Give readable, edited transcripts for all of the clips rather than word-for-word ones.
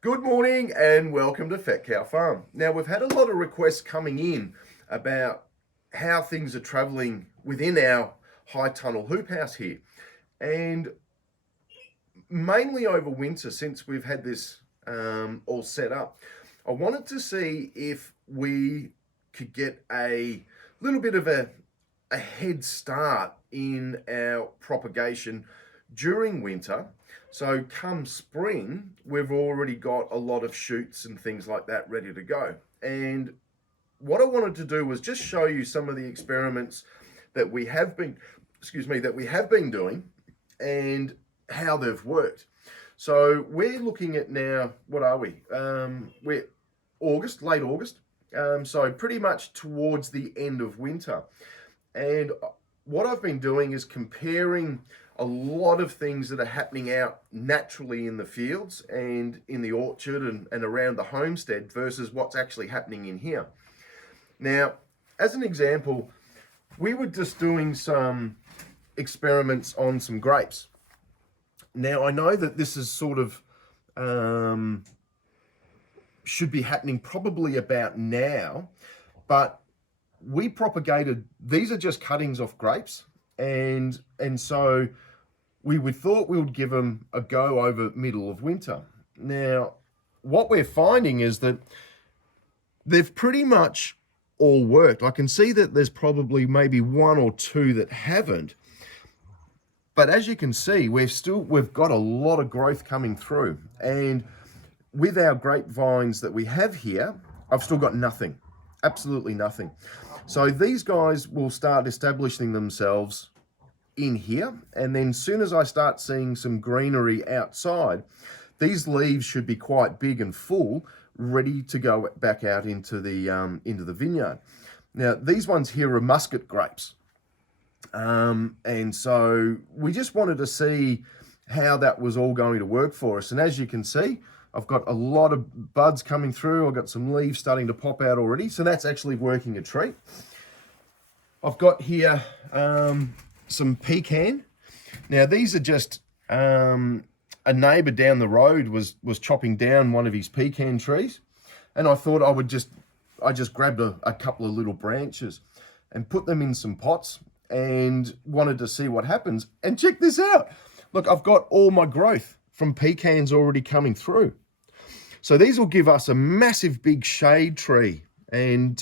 Good morning and welcome to Fat Cow Farm. Now, we've had a lot of requests coming in about how things are travelling within our high tunnel hoop house here. And mainly over winter, since we've had this all set up, I wanted to see if we could get a little bit of a head start in our propagation during winter. So come spring, we've already got a lot of shoots and things like that ready to go. And what I wanted to do was just show you some of the experiments that we have been, that we have been doing and how they've worked. So we're looking at now, what are we? We're August, late August. So pretty much towards the end of winter. And what I've been doing is comparing a lot of things that are happening out naturally in the fields and in the orchard and around the homestead versus what's actually happening in here. Now, as an example, we were just doing some experiments on some grapes. Now, I know that this is sort of should be happening probably about now, but we propagated, these are just cuttings off grapes, and so we thought we would give them a go over middle of winter. Now, what we're finding is that they've pretty much all worked. I can see that there's probably maybe one or two that haven't, but as you can see, we've got a lot of growth coming through. And with our grapevines that we have here, I've still got nothing, absolutely nothing. So these guys will start establishing themselves in here, and then soon as I start seeing some greenery outside, these leaves should be quite big and full, ready to go back out into the vineyard. Now, these ones here are muscat grapes. And so we just wanted to see how that was all going to work for us. And as you can see, I've got a lot of buds coming through. I've got some leaves starting to pop out already. So that's actually working a treat. I've got here some pecan. Now, these are just a neighbour down the road was chopping down one of his pecan trees. And I thought I just grabbed a couple of little branches and put them in some pots and wanted to see what happens. And check this out. Look, I've got all my growth from pecans already coming through. So these will give us a massive big shade tree. And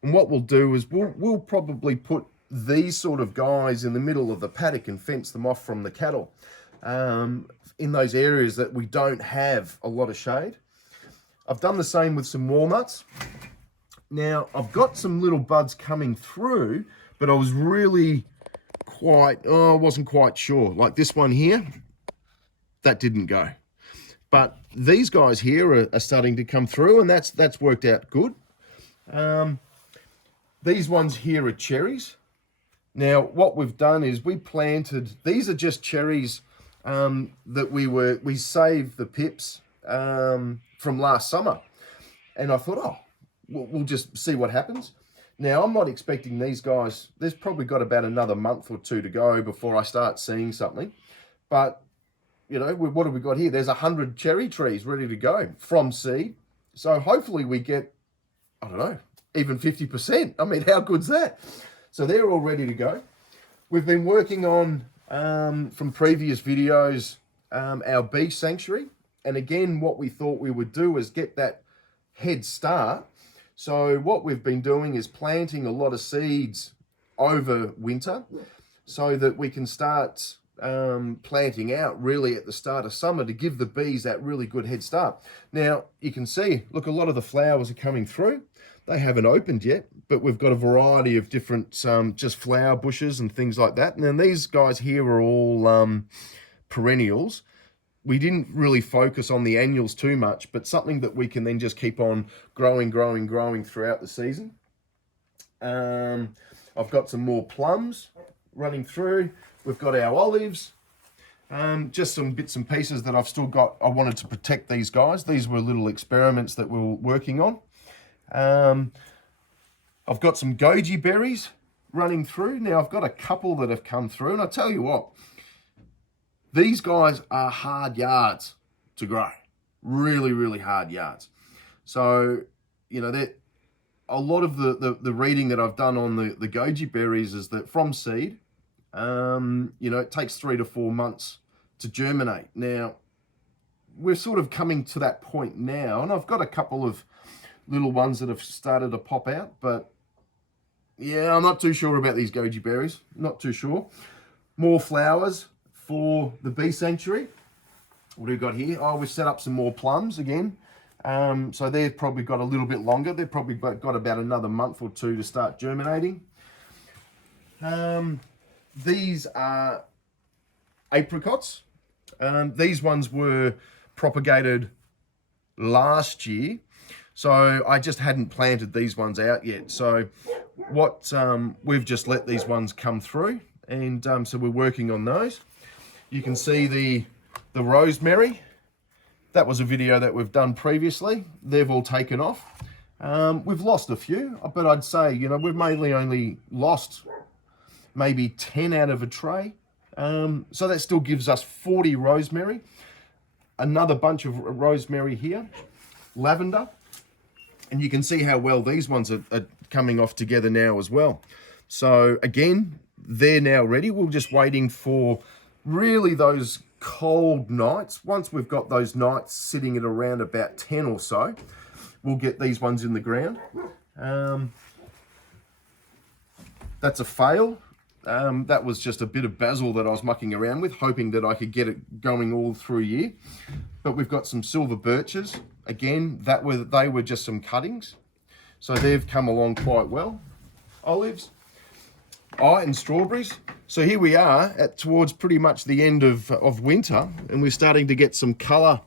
what we'll do is we'll probably put these sort of guys in the middle of the paddock and fence them off from the cattle in those areas that we don't have a lot of shade. I've done the same with some walnuts. Now, I've got some little buds coming through, but I was really I wasn't quite sure. Like this one here, that didn't go. But these guys here are starting to come through, and that's worked out good. These ones here are cherries. Now, what we've done is we planted, these are just cherries that we saved the pips from last summer. And I thought, we'll just see what happens. Now, I'm not expecting these guys, there's probably got about another month or two to go before I start seeing something. But, you know, what have we got here? There's 100 cherry trees ready to go from seed. So hopefully we get, I don't know, even 50%. I mean, how good's that? So they're all ready to go. We've been working on, from previous videos, our bee sanctuary. And again, what we thought we would do is get that head start. So what we've been doing is planting a lot of seeds over winter so that we can start planting out really at the start of summer to give the bees that really good head start. Now, you can see, look, a lot of the flowers are coming through. They haven't opened yet, but we've got a variety of different just flower bushes and things like that. And then these guys here are all perennials. We didn't really focus on the annuals too much, but something that we can then just keep on growing throughout the season. I've got some more plums running through. We've got our olives. Just some bits and pieces that I've still got. I wanted to protect these guys. These were little experiments that we were working on. I've got some goji berries running through. Now, I've got a couple that have come through, and I tell you what, these guys are hard yards to grow. really, really hard yards. So, you know, that a lot of the reading that I've done on the goji berries is that from seed, you know, it takes 3 to 4 months to germinate. Now, we're sort of coming to that point now, and I've got a couple of little ones that have started to pop out, but yeah, I'm not too sure about these goji berries. Not too sure. More flowers for the bee sanctuary. What do we got here? Oh, we've set up some more plums again. So they've probably got a little bit longer. They've probably got about another month or two to start germinating. These are apricots. These ones were propagated last year, so I just hadn't planted these ones out yet. So what we've just let these ones come through, and so we're working on those. You can see the rosemary. That was a video that we've done previously. They've all taken off. We've lost a few, but I'd say, you know, we've mainly only lost maybe 10 out of a tray. So that still gives us 40 rosemary. Another bunch of rosemary here. Lavender. And you can see how well these ones are coming off together now as well. So again, they're now ready. We're just waiting for really those cold nights. Once we've got those nights sitting at around about 10 or so, we'll get these ones in the ground. That's a fail. That was just a bit of basil that I was mucking around with, hoping that I could get it going all through year. But we've got some silver birches. Again, they were just some cuttings. So they've come along quite well. Olives. And strawberries. So here we are towards pretty much the end of winter, and we're starting to get some colour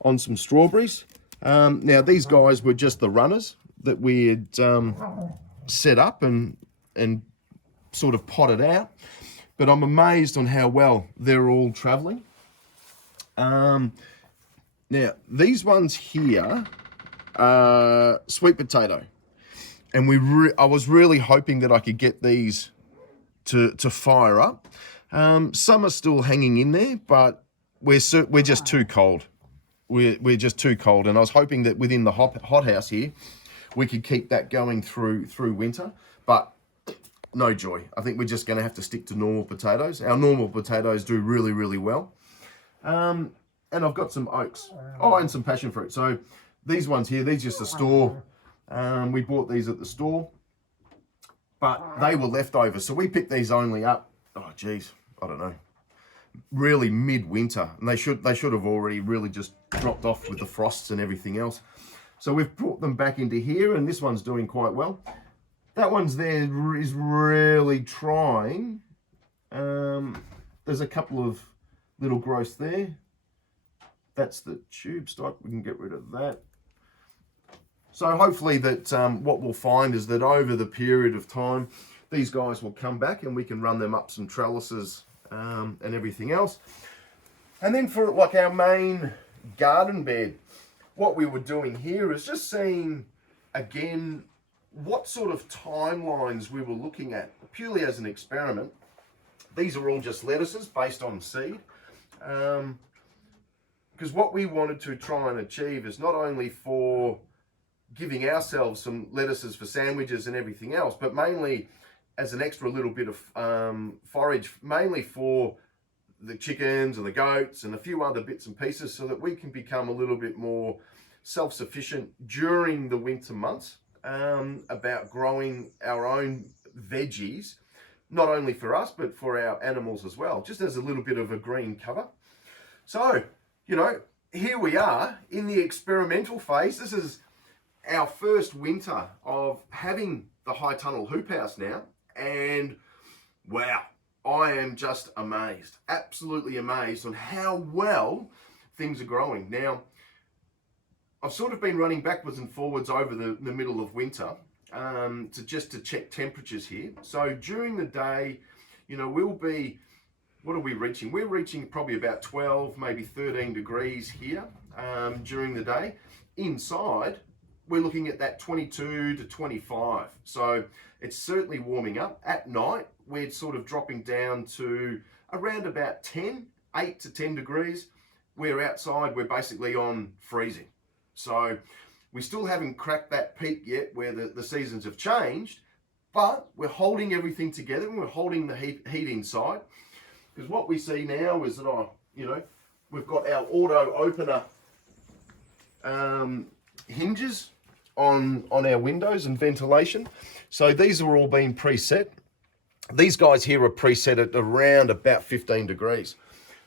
on some strawberries. Now these guys were just the runners that we had set up and sort of potted out, but I'm amazed on how well they're all travelling. Now these ones here are sweet potato, and I was really hoping that I could get these to fire up. Some are still hanging in there, but we're just too cold. We're just too cold, and I was hoping that within the hothouse here we could keep that going through winter, but no joy. I think we're just going to have to stick to normal potatoes. Our normal potatoes do really, really well. And I've got some oaks. Oh, and some passion fruit. So these ones here, these just a store. We bought these at the store, but they were leftovers. So we picked these only up, oh geez, I don't know, really mid-winter. And they should have already really just dropped off with the frosts and everything else. So we've brought them back into here, and this one's doing quite well. That one's there is really trying. There's a couple of little growths there. That's the tube stock. We can get rid of that. So hopefully that what we'll find is that over the period of time, these guys will come back and we can run them up some trellises and everything else. And then for like our main garden bed, what we were doing here is just seeing, again, what sort of timelines we were looking at, purely as an experiment. These are all just lettuces based on seed. Because what we wanted to try and achieve is not only for giving ourselves some lettuces for sandwiches and everything else, but mainly as an extra little bit of forage, mainly for the chickens and the goats and a few other bits and pieces, so that we can become a little bit more self-sufficient during the winter months, about growing our own veggies, not only for us, but for our animals as well, just as a little bit of a green cover. So, you know, here we are in the experimental phase. This is our first winter of having the high tunnel hoop house now, and wow, I am just amazed, absolutely amazed on how well things are growing. Now, I've sort of been running backwards and forwards over the middle of winter to check temperatures here. So during the day, you know, we'll be, what are we reaching? We're reaching probably about 12, maybe 13 degrees here during the day. Inside, we're looking at that 22 to 25. So it's certainly warming up. At night, we're sort of dropping down to around about 10, 8 to 10 degrees. we're outside, we're basically on freezing. So we still haven't cracked that peak yet where the seasons have changed, but we're holding everything together and we're holding the heat inside. Because what we see now is that, we've got our auto opener hinges on our windows and ventilation. So these are all being preset. These guys here are preset at around about 15 degrees.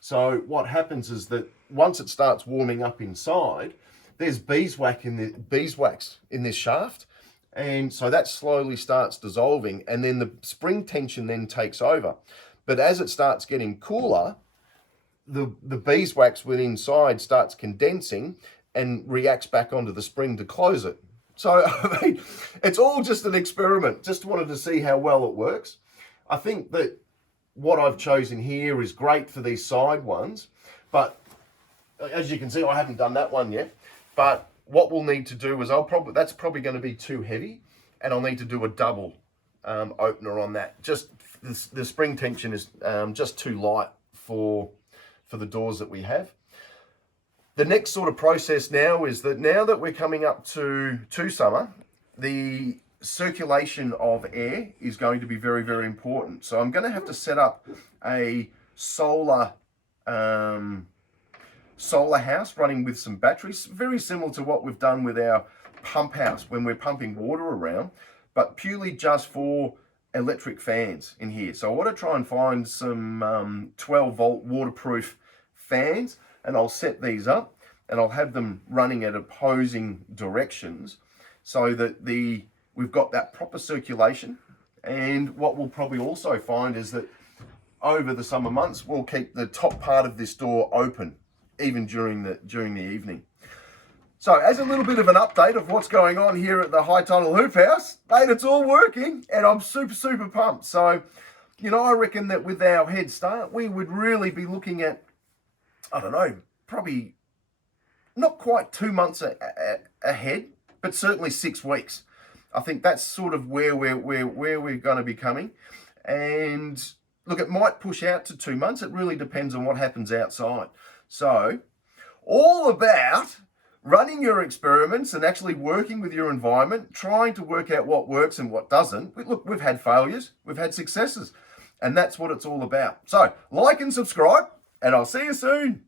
So what happens is that once it starts warming up inside, there's beeswax in this shaft. And so that slowly starts dissolving, and then the spring tension then takes over. But as it starts getting cooler, the beeswax within inside starts condensing and reacts back onto the spring to close it. So, I mean, it's all just an experiment. Just wanted to see how well it works. I think that what I've chosen here is great for these side ones, but as you can see, I haven't done that one yet. But what we'll need to do is that's probably going to be too heavy, and I'll need to do a double opener on that. Just the spring tension is just too light for the doors that we have. The next sort of process now is that now that we're coming up to summer, the circulation of air is going to be very, very important. So I'm going to have to set up a solar house running with some batteries, very similar to what we've done with our pump house when we're pumping water around, but purely just for electric fans in here. So I want to try and find some 12 volt waterproof fans, and I'll set these up and I'll have them running at opposing directions so that we've got that proper circulation. And what we'll probably also find is that over the summer months, we'll keep the top part of this door open even during the evening. So as a little bit of an update of what's going on here at the High Tunnel Hoop House, mate, it's all working and I'm super, super pumped. So, I reckon that with our head start, we would really be looking at, I don't know, probably not quite 2 months ahead, but certainly 6 weeks. I think that's sort of where we're going to be coming. And look, it might push out to 2 months. It really depends on what happens outside. So all about running your experiments and actually working with your environment, trying to work out what works and what doesn't. Look, we've had failures, we've had successes, and that's what it's all about. So like and subscribe, and I'll see you soon.